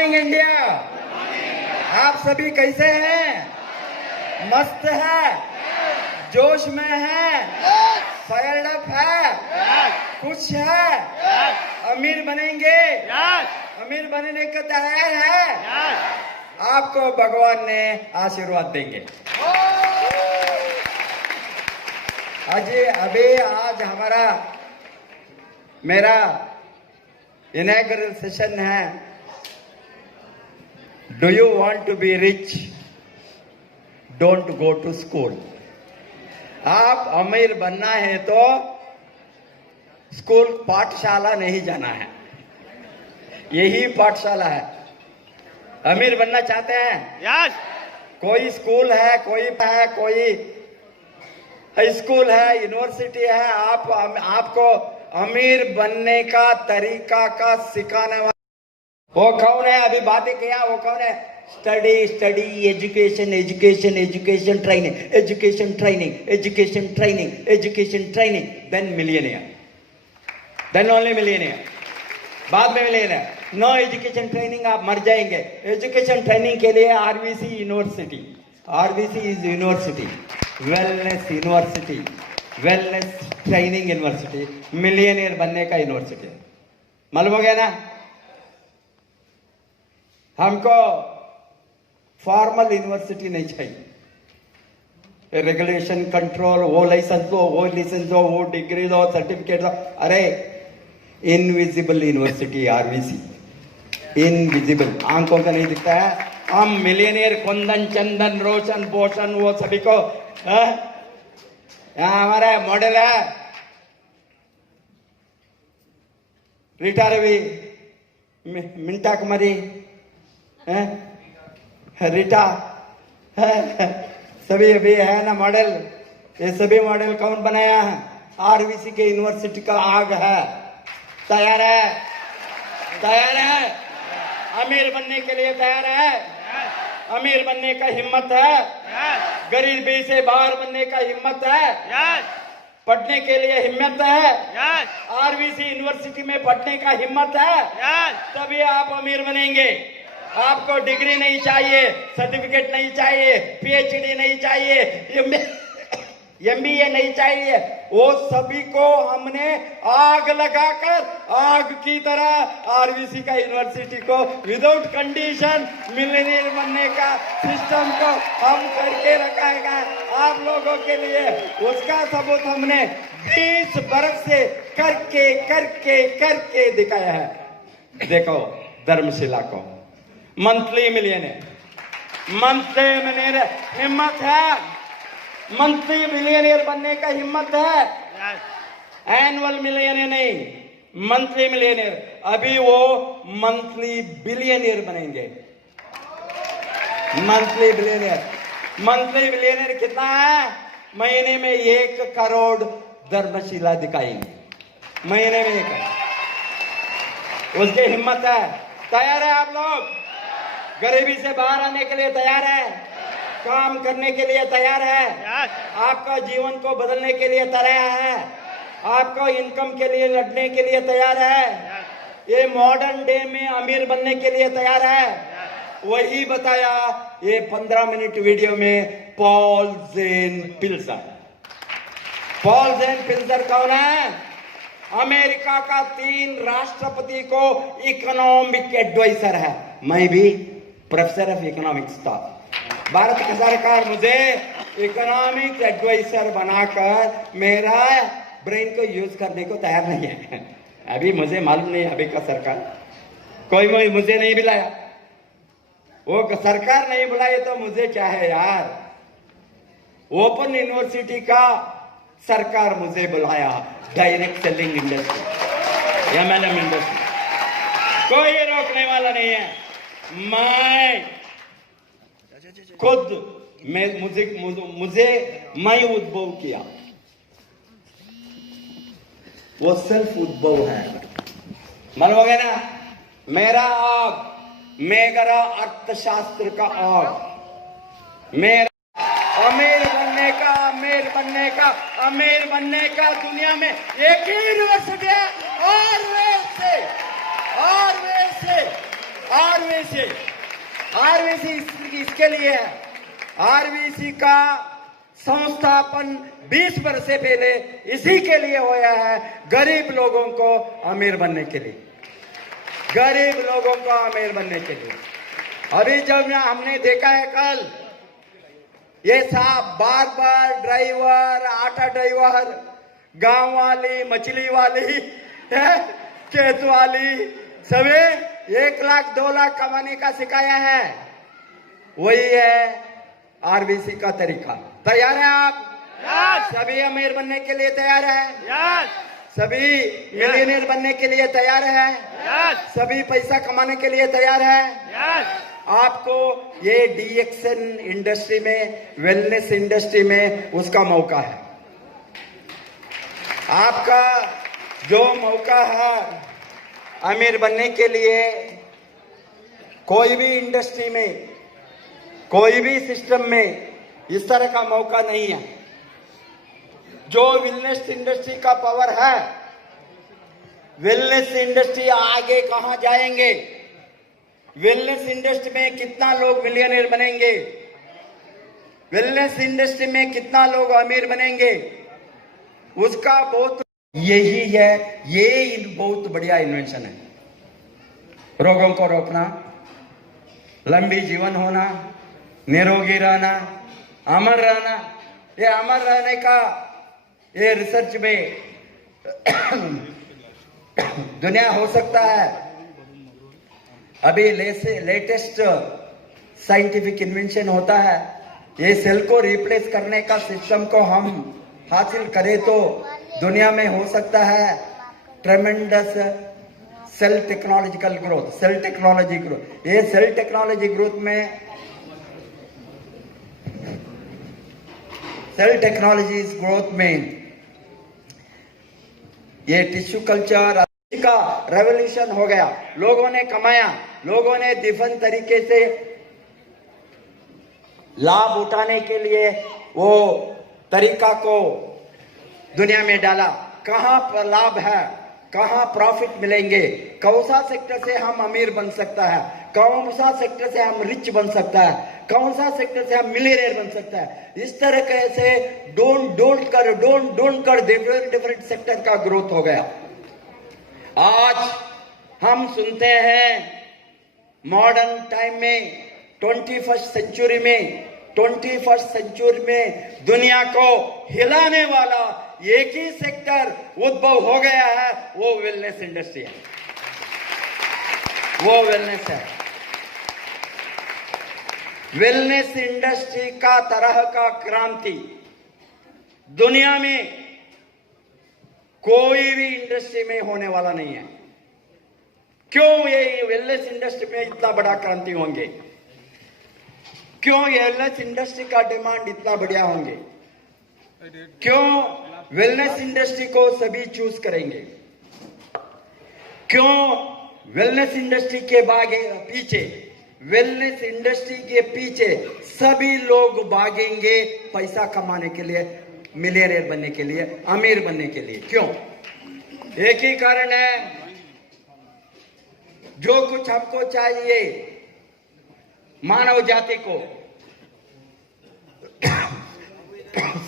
Morning India. आप सभी कैसे हैं? मस्त है, जोश में है, फायर्ड अप है, खुश है, अमीर बनेंगे, अमीर बनने को तैयार है। आपको भगवान ने आशीर्वाद देंगे। आज हमारा मेरा इनॉग्रेशन सेशन है। Do you want to be rich? Don't go to school. आप अमीर बनना है तो स्कूल पाठशाला नहीं जाना है, यही पाठशाला है। अमीर बनना चाहते हैं? यस। कोई स्कूल है, कोई हाई स्कूल है, यूनिवर्सिटी है। आपको अमीर बनने का तरीका का सिखाने वाला वो कौन है? अभी बातें किया, वो कौन है? Study, education, training, then millionaire, then only millionaire, बाद में मिलियनियर। नो एजुकेशन ट्रेनिंग, आप मर जाएंगे। एजुकेशन ट्रेनिंग के लिए RBC university, RBC is university, wellness university, wellness training university, millionaire बनने का यूनिवर्सिटी। मालूम हो गया ना? हमको फॉर्मल यूनिवर्सिटी नहीं चाहिए। रेगुलेशन, कंट्रोल, वो लाइसेंस दो, वो डिग्री दो, सर्टिफिकेट दो। अरे इनविजिबल यूनिवर्सिटी आरबीसी, इनविजिबल, आंखों का नहीं दिखता है। हम मिलियनियर कुंदन, चंदन, रोशन, भूषण, वो सभी को यहाँ हमारा मॉडल है रीटा रवि, मिंटा कुमारी, रीटा, सभी अभी है ना मॉडल। ये सभी मॉडल कौन बनाया है? आरबीसी के यूनिवर्सिटी का आग है। तैयार है? तैयार है? अमीर बनने के लिए तैयार है? अमीर बनने का हिम्मत है? गरीबी से बाहर बनने का हिम्मत है? पढ़ने के लिए हिम्मत है? आरबीसी यूनिवर्सिटी में पढ़ने का हिम्मत है? तभी आप अमीर बनेंगे। आपको डिग्री नहीं चाहिए, सर्टिफिकेट नहीं चाहिए, पीएचडी नहीं चाहिए, एमबीए नहीं चाहिए। वो सभी को हमने आग लगाकर, आग की तरह आरबीसी का यूनिवर्सिटी को विदाउट कंडीशन मिलियनियर बनने का सिस्टम को हम करके रखाएगा आप लोगों के लिए। उसका सबूत हमने 20 बरस से करके दिखाया है। देखो धर्मशिला को मंथली मिलियनियर हिम्मत है, मंथली मिलियनियर बनने का हिम्मत है। एनुअल मिलियनियर नहीं, मंथली मिलियनियर। अभी वो मंथली बिलियनियर बनेंगे। मंथली बिलियनियर कितना है? महीने में 1 करोड़ धर्मशिला दिखाएंगे, महीने में 1 करोड़। उसकी हिम्मत है। तैयार है आप लोग? गरीबी से बाहर आने के लिए तैयार है? काम करने के लिए तैयार है? आपका जीवन को बदलने के लिए तैयार है? आपको इनकम के लिए लड़ने के लिए तैयार है? ये मॉडर्न डे में अमीर बनने के लिए तैयार है? वही बताया ये 15 मिनट वीडियो में पॉल जेन पिल्जर। पॉल जेन पिल्जर कौन है? अमेरिका का 3 राष्ट्रपति को इकोनॉमिक एडवाइजर है। मैं भी प्रोफेसर ऑफ इकोनॉमिक्स था। भारत की सरकार मुझे इकोनॉमिक एडवाइजर बनाकर मेरा ब्रेन को यूज करने को तैयार नहीं है। अभी मुझे मालूम नहीं, अभी का सरकार कोई मुझे नहीं बुलाया। वो सरकार नहीं बुलाए तो मुझे क्या है यार। ओपन यूनिवर्सिटी का सरकार मुझे बुलाया, direct selling industry, MLM industry, कोई रोकने वाला नहीं है। मैं खुद मैं उद्भव किया, वो सेल्फ उद्भव है। मालूम हो गया ना? मेरा आग, मेरा अर्थशास्त्र का आग, मेरा अमीर बनने का दुनिया में एक ही यूनिवर्सिटी है। और वे से आरवीसी इसके लिए है। आरवीसी का संस्थापन 20 वर्ष से पहले इसी के लिए होया है, गरीब लोगों को अमीर बनने के लिए, गरीब लोगों को अमीर बनने के लिए। अभी जब हमने देखा है कल, ये साहब बार बार ड्राइवर, आटा ड्राइवर, गांव वाली, मछली वाली, खेत वाली, सभी 1 लाख 2 लाख कमाने का सिखाया है। वही है आरबीसी का तरीका। तैयार है आप? सभी अमीर बनने के लिए तैयार है? सभी मिलियनियर बनने के लिए तैयार है? सभी पैसा कमाने के लिए तैयार है? आपको ये डीएक्सन इंडस्ट्री में, वेलनेस इंडस्ट्री में उसका मौका है। आपका जो मौका है अमीर बनने के लिए, कोई भी इंडस्ट्री में, कोई भी सिस्टम में इस तरह का मौका नहीं है। जो वेलनेस इंडस्ट्री का पावर है, वेलनेस इंडस्ट्री आगे कहां जाएंगे, वेलनेस इंडस्ट्री में कितना लोग मिलियनियर बनेंगे, वेलनेस इंडस्ट्री में कितना लोग अमीर बनेंगे, उसका बहुत यही है। ये बहुत बढ़िया इन्वेंशन है। रोगों को रोकना, लंबी जीवन होना, निरोगी रहना, अमर रहना। ये अमर रहने का ये रिसर्च में दुनिया हो सकता है। अभी लेटेस्ट साइंटिफिक इन्वेंशन होता है, ये सेल को रिप्लेस करने का सिस्टम को हम हासिल करें तो दुनिया में हो सकता है tremendous cell technological growth, cell technology growth. ये सेल टेक्नोलॉजी ग्रोथ में, सेल टेक्नोलॉजीज ग्रोथ में ये टिश्यू कल्चर का रेवोल्यूशन हो गया। लोगों ने कमाया, लोगों ने डिफरेंट तरीके से लाभ उठाने के लिए वो तरीका को दुनिया में डाला। कहां पर लाभ है, कहां प्रॉफिट मिलेंगे, कौन सा सेक्टर से हम अमीर बन सकता है, कौन सा सेक्टर से हम रिच बन सकता है, कौन सा सेक्टर से हम मिलियनियर बन सकता है, इस तरह से डोंट कर डिफरेंट सेक्टर का ग्रोथ हो गया। आज हम सुनते हैं मॉडर्न टाइम में, 21st सेंचुरी में दुनिया को हिलाने वाला एक ही सेक्टर उद्भव हो गया है, वो वेलनेस इंडस्ट्री है, वो वेलनेस है। वेलनेस इंडस्ट्री का तरह का क्रांति दुनिया में कोई भी इंडस्ट्री में होने वाला नहीं है। क्यों ये वेलनेस इंडस्ट्री में इतना बड़ा क्रांति होंगे? क्यों वेलनेस इंडस्ट्री का डिमांड इतना बढ़िया होंगे? क्यों वेलनेस इंडस्ट्री को सभी चूज करेंगे? क्यों वेलनेस इंडस्ट्री के पीछे, वेलनेस इंडस्ट्री के पीछे सभी लोग भागेंगे पैसा कमाने के लिए, मिलियनियर बनने के लिए, अमीर बनने के लिए? क्यों? एक ही कारण है, जो कुछ हमको चाहिए मानव जाति को,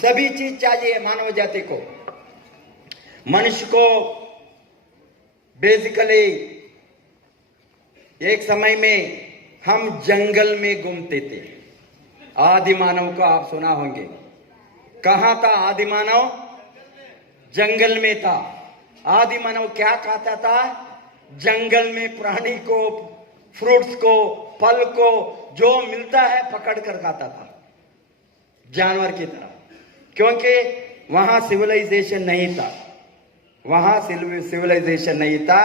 सभी चीज चाहिए मानव जाति को। मनुष्य को बेसिकली एक समय में हम जंगल में घूमते थे। आदि मानव को आप सुना होंगे। कहां था आदि मानव? जंगल में था। आदि मानव क्या खाता था? जंगल में प्राणी को, फ्रूट्स को, फल को जो मिलता है पकड़ कर खाता था, जानवर की तरह। क्योंकि वहां सिविलाइजेशन नहीं था, वहां सिविलाइजेशन नहीं था।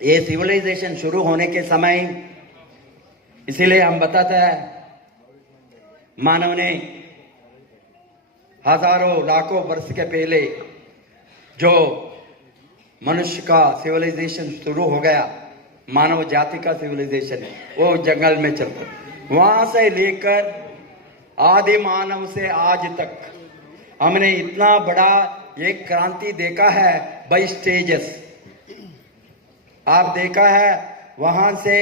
ये सिविलाइजेशन शुरू होने के समय, इसीलिए हम बताते हैं, मानव ने हजारों लाखों वर्ष के पहले जो मनुष्य का सिविलाइजेशन शुरू हो गया, मानव जाति का सिविलाइजेशन, वो जंगल में चलता। वहां से लेकर आदि मानव से आज तक हमने इतना बड़ा एक क्रांति देखा है बाई स्टेजेस। आप देखा है वहां से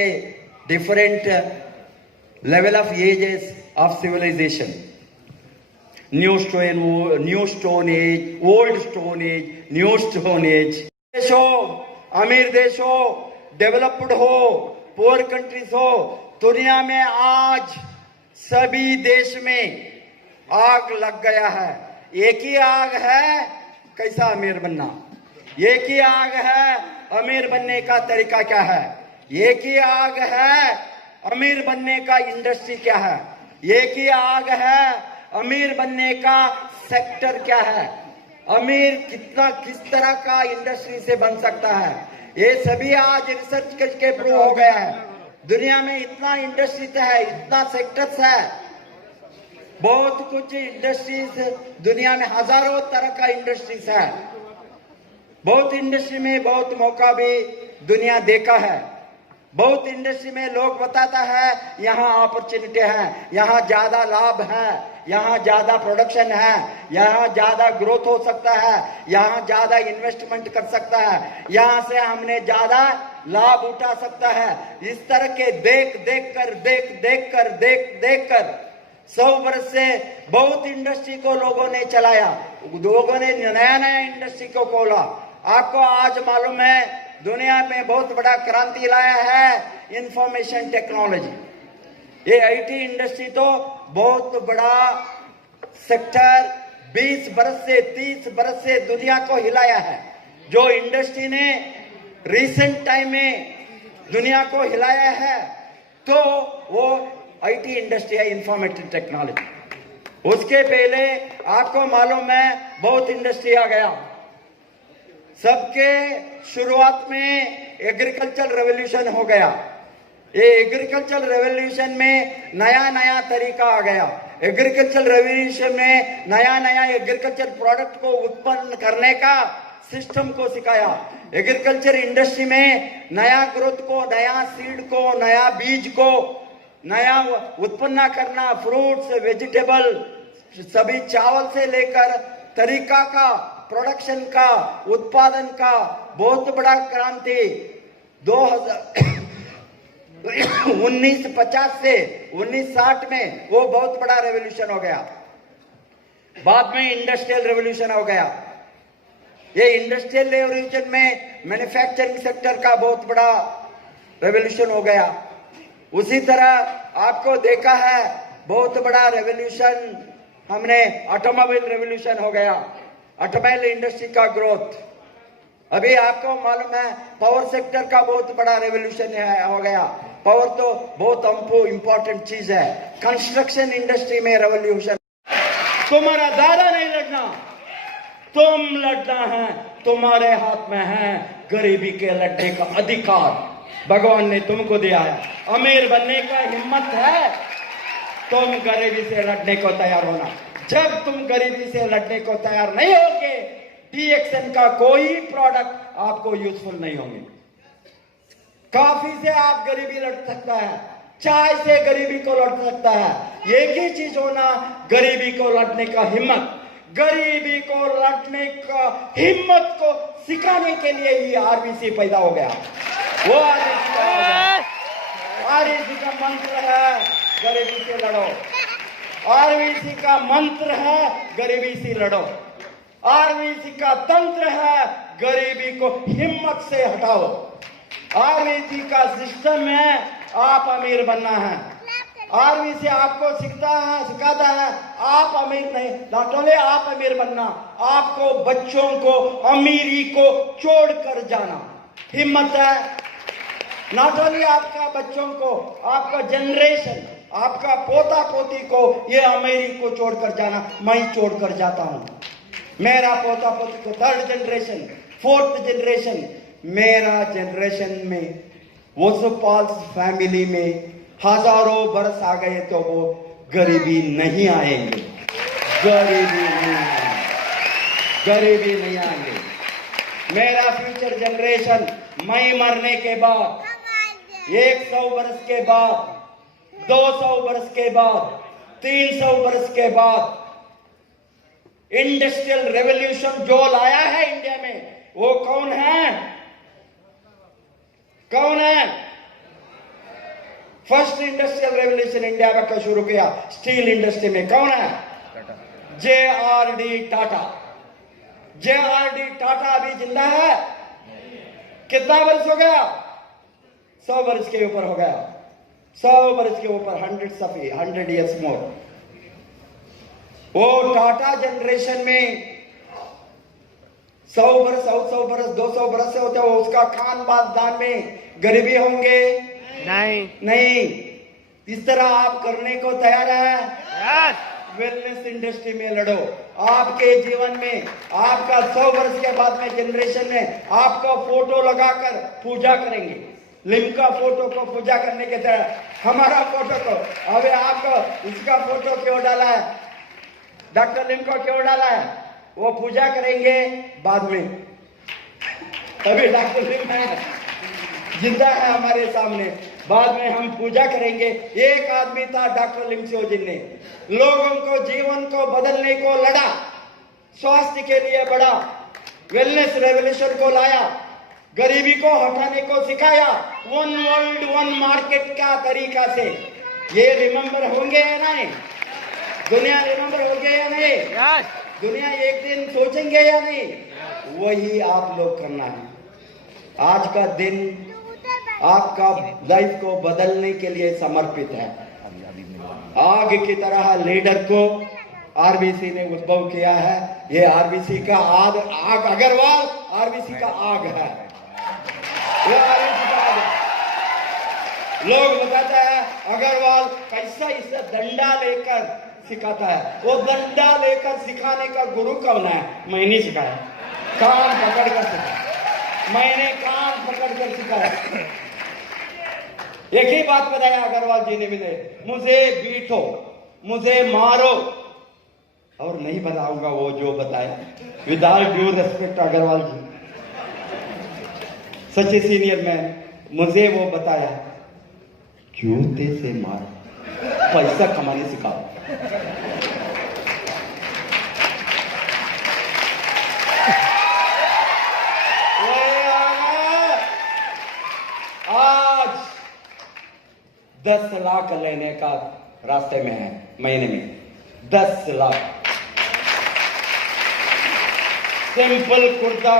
different level of ages of civilisation, new stone age, old stone age, new stone age. देश हो, अमीर देश हो, डेवलप्ड हो, पुअर कंट्रीज हो, दुनिया में आज सभी देश में आग लग गया है। एक ही आग है, कैसा अमीर बनना। एक ही आग है, अमीर बनने का तरीका क्या है। एक ही आग है, अमीर बनने का इंडस्ट्री क्या है। एक ही आग है, अमीर बनने का सेक्टर क्या है। अमीर किस तरह का इंडस्ट्री से बन सकता है, ये सभी आज रिसर्च करके प्रूव हो गया है। दुनिया में इतना इंडस्ट्रीज है, इतना सेक्टर्स है, बहुत कुछ इंडस्ट्रीज दुनिया में, हजारों तरह का इंडस्ट्रीज है। बहुत इंडस्ट्री में बहुत मौका भी दुनिया देखा है। बहुत इंडस्ट्री में लोग बताता है यहाँ अपॉर्चुनिटी है, यहाँ ज्यादा लाभ है, यहाँ ज्यादा प्रोडक्शन है, यहाँ ज्यादा ग्रोथ हो सकता है, यहाँ ज्यादा इन्वेस्टमेंट कर सकता है, यहाँ से हमने ज्यादा लाभ उठा सकता है। इस तरह के देख देख कर 100 वर्ष से बहुत इंडस्ट्री को लोगों ने चलाया, लोगों ने नया इंडस्ट्री को खोला। आपको आज मालूम है दुनिया में बहुत बड़ा क्रांति लाया है इंफॉर्मेशन टेक्नोलॉजी। ये आईटी इंडस्ट्री तो बहुत बड़ा सेक्टर 20 बरस से 30 बरस से दुनिया को हिलाया है। जो इंडस्ट्री ने रिसेंट टाइम में दुनिया को हिलाया है तो वो आईटी इंडस्ट्री है, इंफॉर्मेशन टेक्नोलॉजी। उसके पहले आपको मालूम है बहुत इंडस्ट्री आ गया। सबके शुरुआत में एग्रीकल्चर रेवोल्यूशन हो गया। ये एग्रीकल्चर रेवोल्यूशन में नया तरीका आ गया। एग्रीकल्चर रेवोल्यूशन में नया एग्रीकल्चर प्रोडक्ट को उत्पन्न करने का सिस्टम को सिखाया। एग्रीकल्चर इंडस्ट्री में नया ग्रोथ को, नया सीड को, नया बीज को, नया उत्पन्न करना, फ्रूट्स, वेजिटेबल, सभी चावल से लेकर तरीका का, प्रोडक्शन का, उत्पादन का बहुत बड़ा क्रांति 1950 से 1960 में वो बहुत बड़ा रेवोल्यूशन हो गया। बाद में इंडस्ट्रियल रेवोल्यूशन हो गया। ये इंडस्ट्रियल रेवोल्यूशन में मैन्युफैक्चरिंग सेक्टर का बहुत बड़ा रेवोल्यूशन हो गया। उसी तरह आपको देखा है बहुत बड़ा रेवोल्यूशन हमने ऑटोमोबाइल रेवोल्यूशन हो गया, ऑटोमोबाइल इंडस्ट्री का ग्रोथ। अभी आपको मालूम है पावर सेक्टर का बहुत बड़ा रेवोल्यूशन हो गया। पावर तो बहुत इंपॉर्टेंट चीज है। कंस्ट्रक्शन इंडस्ट्री में रेवोल्यूशन। तुम्हारा दादा नहीं लड़ना, तुम लड़ना है। तुम्हारे हाथ में है गरीबी के लड़ने का अधिकार, भगवान ने तुमको दिया है। अमीर बनने का हिम्मत है, तुम गरीबी से लड़ने को तैयार होना। जब तुम गरीबी से लड़ने को तैयार नहीं होगे, डीएक्सन का कोई प्रोडक्ट आपको यूजफुल नहीं होंगे। कॉफी से आप गरीबी लड़ सकता है, चाय से गरीबी को लड़ सकता है। एक ही चीज होना, गरीबी को लड़ने का हिम्मत। गरीबी को लड़ने का हिम्मत को सिखाने के लिए ही आरबीसी पैदा हो गया। वो आरबीसी का मंत्र है गरीबी से लड़ो। आरबीसी का मंत्र है गरीबी से लड़ो। आरबीसी का तंत्र है गरीबी को हिम्मत से हटाओ। आरबीसी का सिस्टम है आप अमीर बनना है। आरबीसी आपको सिखाता है आप अमीर नहीं, नॉट ओनली आप अमीर बनना, आपको बच्चों को अमीरी को छोड़कर जाना। हिम्मत है नॉट ओनली आपका बच्चों को, आपका जनरेशन, आपका पोता पोती को ये अमीरी को छोड़कर जाना। मैं छोड़कर जाता हूं, मेरा पोता पोती को, 3rd जनरेशन 4th जनरेशन, मेरा जनरेशन में वोसपाल्स फैमिली में हजारों बरस आ गए तो वो गरीबी नहीं आएंगे। गरीबी नहीं आएंगे। मेरा फ्यूचर जनरेशन, मैं मरने के बाद 100 बरस के बाद, 200 बरस के बाद, 300 बरस के बाद इंडस्ट्रियल रेवोल्यूशन जो लाया है इंडिया में, वो कौन है? कौन है? फर्स्ट इंडस्ट्रियल रेवोल्यूशन इंडिया में शुरू किया स्टील इंडस्ट्री में, कौन है? JRD टाटा। JRD टाटा अभी जिंदा है? कितना वर्ष हो गया? 100 वर्ष के ऊपर हो गया। 100 वर्ष के ऊपर, 100 years मोर। वो टाटा जनरेशन में 100 वर्ष, 200 वर्ष से होते हो, उसका खान पान में गरीबी होंगे? नहीं। इस तरह आप करने को तैयार है? वेलनेस इंडस्ट्री में लड़ो। आपके जीवन में आपका 100 वर्ष के बाद में जनरेशन में आपका फोटो लगाकर पूजा करेंगे। लिम्का फोटो को पूजा करने के तरह हमारा फोटो को, अबे आपको इसका फोटो क्यों डाला है? डॉक्टर लिम्का क्यों डाला है? वो पूजा करेंगे बाद में। अभी डॉक्टर लिम्का जिंदा है हमारे सामने, बाद में हम पूजा करेंगे। एक आदमी था डॉक्टर लिम्सियोजिन ने, लोगों को जीवन को बदलने को लड़ा, स्वास्थ्य के लिए बढ़ा, वेलनेस रेवोल्यूशन को लाया, गरीबी को हटाने को सिखाया, वन वर्ल्ड वन मार्केट का तरीका से। ये रिमेंबर होंगे या नहीं? दुनिया रिमेंबर होंगे या नहीं? दुनिया एक दिन सोचेंगे या नहीं? वही आप लोग करना है। आज का दिन आपका लाइफ को बदलने के लिए समर्पित है। आग की तरह लीडर को आरबीसी ने उद्भव किया है। ये आरबीसी का आग अग्रवाल आरबीसी का आग है। ये आरबीसी का आग है। लोग बताते हैं अग्रवाल कैसा इसे डंडा लेकर सिखाता है। वो डंडा लेकर सिखाने का गुरु कौन है? मैं नहीं सिखाया, कान पकड़ कर सिखाया। मैंने कान पकड़ कर सिखाया। एक ही बात बताया अग्रवाल जी ने मुझे, मुझे पीटो, मुझे मारो, और नहीं बताऊंगा वो जो बताया। Without due respect Agarwal ji, such a senior man, मुझे वो बताया जूते से मारो, पैसा कमाने सिखाओ। आज 10 लाख लेने का रास्ते में है, महीने में 10 लाख। सिंपल कुर्ता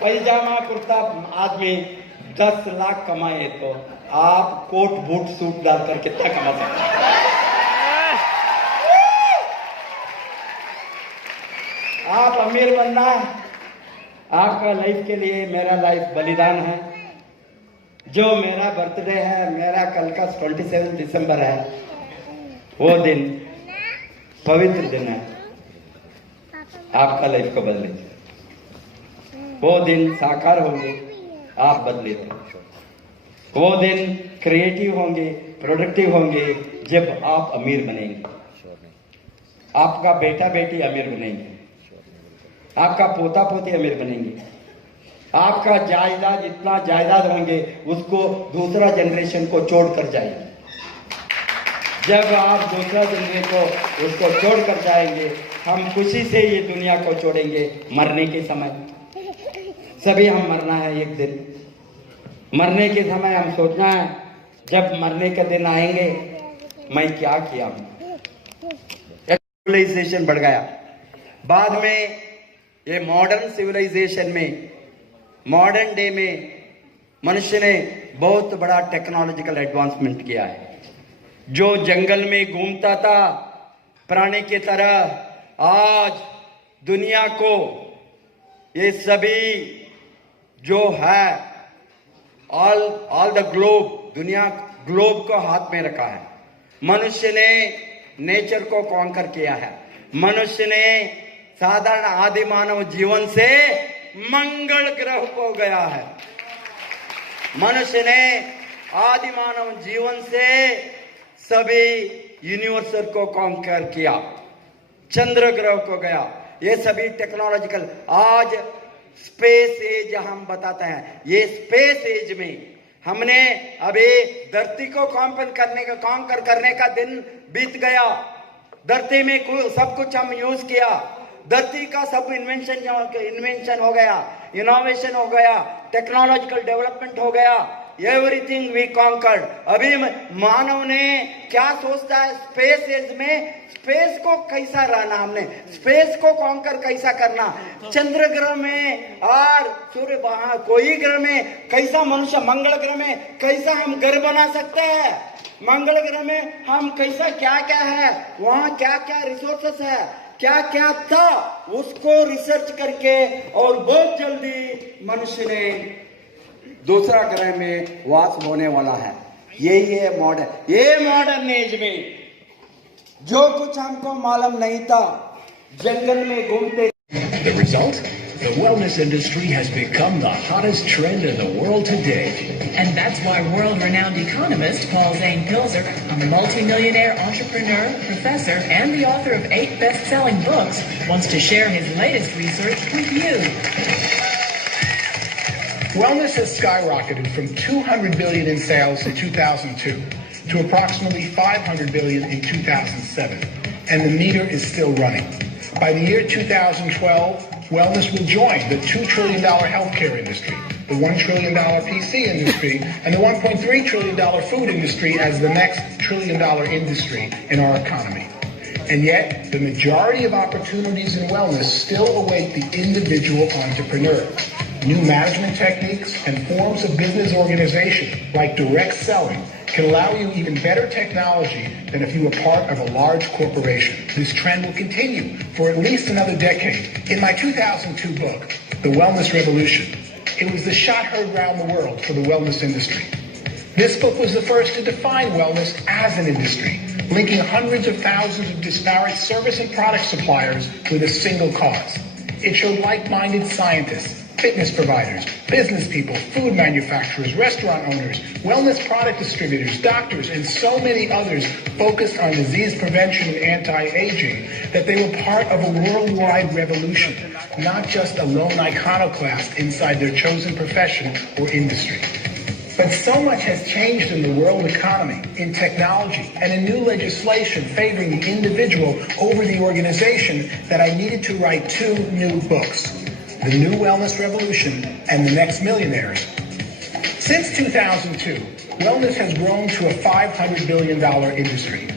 पैजामा कुर्ता आदमी 10 लाख कमाए तो आप कोट बूट सूट डालकर कितना कमा सकते हैं? आप अमीर बनना है, आपका लाइफ के लिए मेरा लाइफ बलिदान है। जो मेरा बर्थडे है, मेरा कल का 27 दिसंबर है, वो दिन पवित्र दिन है। आपका लाइफ को बदले, वो दिन साकार होंगे, आप बदले। वो दिन क्रिएटिव होंगे, प्रोडक्टिव होंगे जब आप अमीर बनेंगे। आपका बेटा बेटी अमीर बनेंगे, आपका पोता पोती अमीर बनेंगे, आपका जायदाद जितना जायदाद होंगे उसको दूसरा जनरेशन को छोड़कर जाएंगे। जब आप दूसरा जनरेशन को उसको छोड़कर जाएंगे, हम खुशी से ये दुनिया को छोड़ेंगे। मरने के समय सभी हम मरना है एक दिन। मरने के समय हम सोचना है जब मरने के दिन आएंगे मैं क्या किया हूं। सिविलाइजेशन बढ़ गया। बाद में ये मॉडर्न सिविलाइजेशन में, मॉडर्न डे में मनुष्य ने बहुत बड़ा टेक्नोलॉजिकल एडवांसमेंट किया है। जो जंगल में घूमता था प्राणी की तरह, आज दुनिया को ये सभी जो है ऑल द ग्लोब, दुनिया ग्लोब को हाथ में रखा है। मनुष्य ने नेचर को कॉन्कर किया है। मनुष्य ने साधारण आदि मानव जीवन से मंगल ग्रह को गया है। मनुष्य ने आदि मानव जीवन से सभी यूनिवर्सल को कॉन्कर किया, चंद्र ग्रह को गया। ये सभी टेक्नोलॉजिकल, आज स्पेस एज हम बताते हैं। ये स्पेस एज में हमने अभी धरती को कॉन्कर करने का दिन बीत गया। धरती में सब कुछ हम यूज किया, धरती का सब इन्वेंशन हो गया, इनोवेशन हो गया। टेक्नोलॉजिकल डेवलपमेंट हो गया, एवरीथिंग वी कॉन्कर्ड। अभी मानव ने क्या सोचता है, स्पेस एज में स्पेस को कैसा रहना, हमने स्पेस को कॉन्कर कैसा करना, चंद्र ग्रह में और सूर्य वहां कोई ग्रह में कैसा मनुष्य, मंगल ग्रह में कैसा हम घर बना सकते हैं, मंगल ग्रह में हम कैसा क्या क्या है, वहां क्या क्या रिसोर्सेस है, क्या क्या था, उसको रिसर्च करके और बहुत जल्दी मनुष्य ने दूसरा ग्रह में वास होने वाला है। यही है मॉडर्न, ये मॉडर्न एज में जो कुछ हमको मालूम नहीं था, जंगल में घूमते। The result? The wellness industry has become the hottest trend in the world today. And that's why world-renowned economist Paul Zane Pilzer, a multimillionaire entrepreneur, professor, and the author of 8 best-selling books, wants to share his latest research with you. Wellness has skyrocketed from $200 billion in sales in 2002 to approximately $500 billion in 2007, and the meter is still running. By the year 2012, wellness will join the $2 trillion healthcare industry, the $1 trillion PC industry, and the $1.3 trillion food industry as the next $1 trillion industry in our economy. And yet, the majority of opportunities in wellness still await the individual entrepreneur. New management techniques and forms of business organization, like direct selling, can allow you even better technology than if you were part of a large corporation. This trend will continue for at least another decade. In my 2002 book, The Wellness Revolution, it was the shot heard around the world for the wellness industry. This book was the first to define wellness as an industry, linking hundreds of thousands of disparate service and product suppliers with a single cause. It showed like-minded scientists, fitness providers, business people, food manufacturers, restaurant owners, wellness product distributors, doctors, and so many others focused on disease prevention and anti-aging that they were part of a worldwide revolution, not just a lone iconoclast inside their chosen profession or industry. But so much has changed in the world economy, in technology, and in new legislation favoring the individual over the organization that I needed to write 2 new books, The New Wellness Revolution and The Next Millionaires. Since 2002, wellness has grown to a $500 billion industry.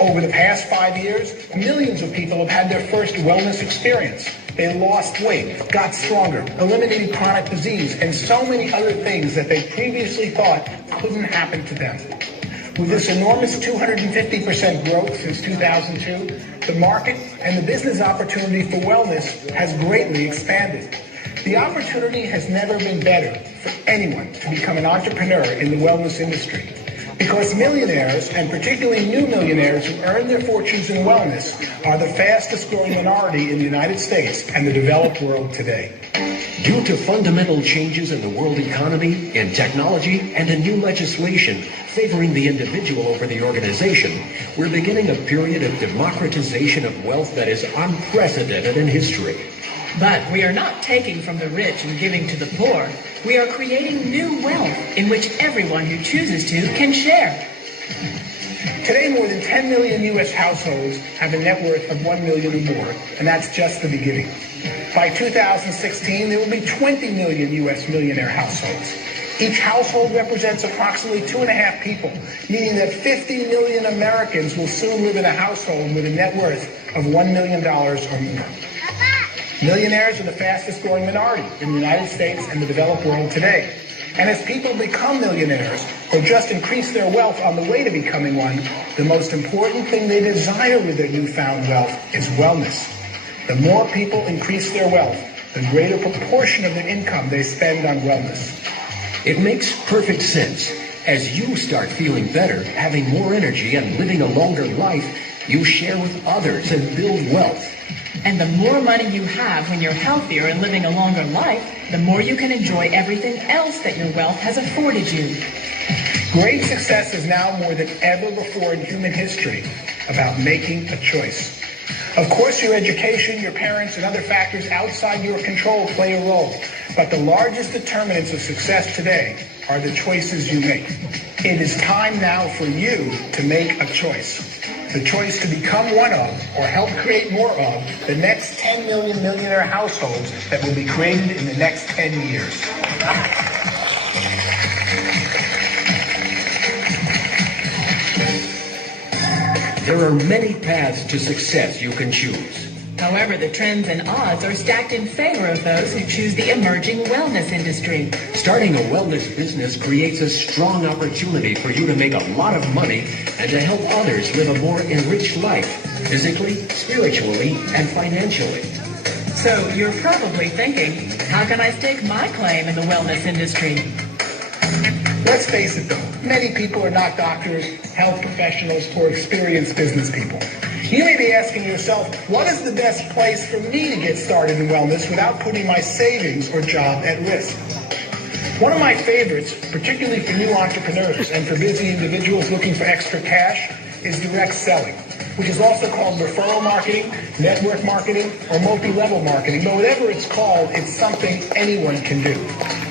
Over the past 5 years, millions of people have had their first wellness experience. They lost weight, got stronger, eliminated chronic disease, and so many other things that they previously thought couldn't happen to them. With this enormous 250% growth since 2002, the market and the business opportunity for wellness has greatly expanded. The opportunity has never been better for anyone to become an entrepreneur in the wellness industry, because millionaires, and particularly new millionaires who earn their fortunes in wellness, are the fastest growing minority in the United States and the developed world today. Due to fundamental changes in the world economy, in technology, and in new legislation favoring the individual over the organization, we're beginning a period of democratization of wealth that is unprecedented in history. But we are not taking from the rich and giving to the poor. We are creating new wealth in which everyone who chooses to can share. Today, more than 10 million U.S. households have a net worth of $1 million or more, and that's just the beginning. By 2016, there will be 20 million U.S. millionaire households. Each household represents approximately 2.5 people, meaning that 50 million Americans will soon live in a household with a net worth of $1 million or more. Millionaires are the fastest growing minority in the United States and the developed world today. And as people become millionaires or just increase their wealth on the way to becoming one, the most important thing they desire with their newfound wealth is wellness. The more people increase their wealth, the greater proportion of their income they spend on wellness. It makes perfect sense. As you start feeling better, having more energy, and living a longer life, you share with others and build wealth. And the more money you have when you're healthier and living a longer life, the more you can enjoy everything else that your wealth has afforded you. Great success is now more than ever before in human history about making a choice. Of course, your education, your parents, and other factors outside your control play a role. But the largest determinants of success today are the choices you make. It is time now for you to make a choice. The choice to become one of, or help create more of, the next 10 million millionaire households that will be created in the next 10 years. There are many paths to success you can choose. However, the trends and odds are stacked in favor of those who choose the emerging wellness industry. Starting a wellness business creates a strong opportunity for you to make a lot of money and to help others live a more enriched life, physically, spiritually, and financially. So you're probably thinking, how can I stake my claim in the wellness industry? Let's face it though, many people are not doctors, health professionals, or experienced business people. You may be asking yourself, what is the best place for me to get started in wellness without putting my savings or job at risk? One of my favorites, particularly for new entrepreneurs and for busy individuals looking for extra cash, is direct selling, which is also called referral marketing, network marketing, or multi-level marketing. But whatever it's called, it's something anyone can do.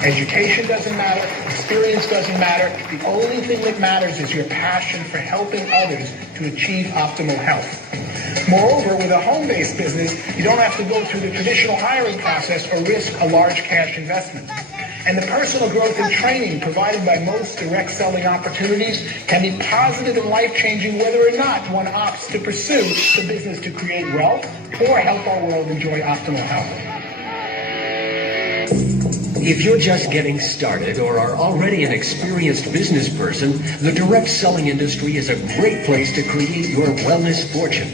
Education doesn't matter. Experience doesn't matter. The only thing that matters is your passion for helping others to achieve optimal health. Moreover, with a home-based business, you don't have to go through the traditional hiring process or risk a large cash investment. And the personal growth and training provided by most direct selling opportunities can be positive and life-changing whether or not one opts to pursue the business to create wealth or help our world enjoy optimal health. If you're just getting started or are already an experienced business person, the direct selling industry is a great place to create your wellness fortune.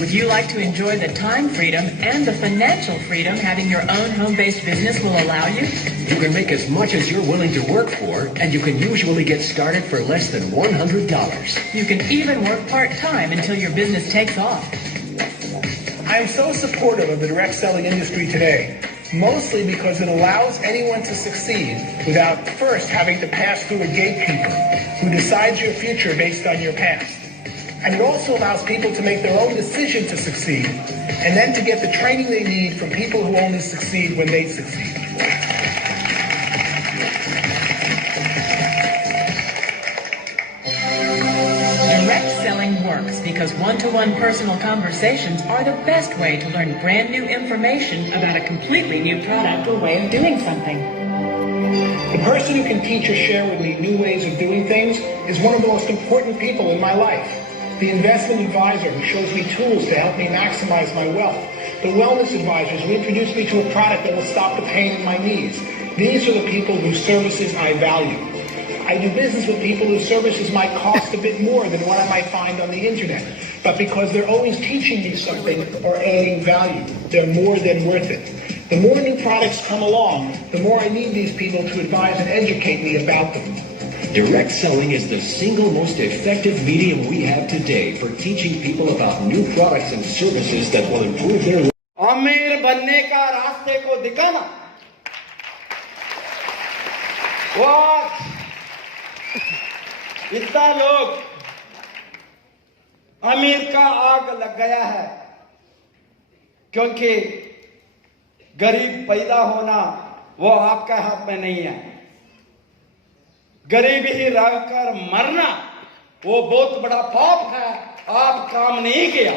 Would you like to enjoy the time freedom and the financial freedom having your own home-based business will allow you? You can make as much as you're willing to work for, and you can usually get started for less than $100. You can even work part-time until your business takes off. I am so supportive of the direct selling industry today, mostly because it allows anyone to succeed without first having to pass through a gatekeeper who decides your future based on your past. And it also allows people to make their own decision to succeed and then to get the training they need from people who only succeed when they succeed. Direct selling works because one-to-one personal conversations are the best way to learn brand new information about a completely new product or way of doing something. The person who can teach or share with me new ways of doing things is one of the most important people in my life. The investment advisor who shows me tools to help me maximize my wealth. The wellness advisors who introduce me to a product that will stop the pain in my knees. These are the people whose services I value. I do business with people whose services might cost a bit more than what I might find on the internet. But because they're always teaching me something or adding value, they're more than worth it. The more new products come along, the more I need these people to advise and educate me about them. Direct selling is the single most effective medium we have today for teaching people about new products and services that will improve their lives. अमीर बनने का रास्ते को दिखाना, वो आज इतना लोग अमीर का आग लग गया है क्योंकि गरीब पैदा होना वो आपके हाथ में नहीं है। गरीबी ही रहकर मरना वो बहुत बड़ा पाप है। आप काम नहीं किया,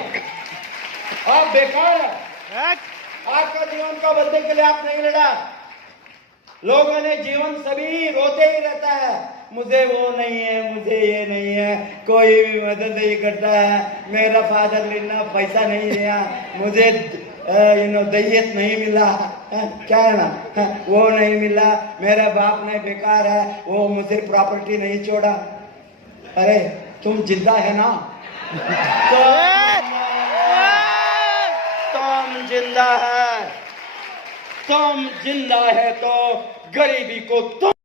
आप बेकार है। आपका जीवन का बदले के लिए आप नहीं लड़ा। लोगों ने जीवन सभी रोते ही रहता है, मुझे वो नहीं है, मुझे ये नहीं है, कोई भी मदद नहीं करता है, मेरा फादर लेना पैसा नहीं दिया, मुझे दैयत नहीं मिला, क्या है ना, वो नहीं मिला, मेरा बाप ने बेकार है, वो मुझे प्रॉपर्टी नहीं छोड़ा। अरे तुम जिंदा है ना? तुम जिंदा है, तुम जिंदा है तो गरीबी को तुम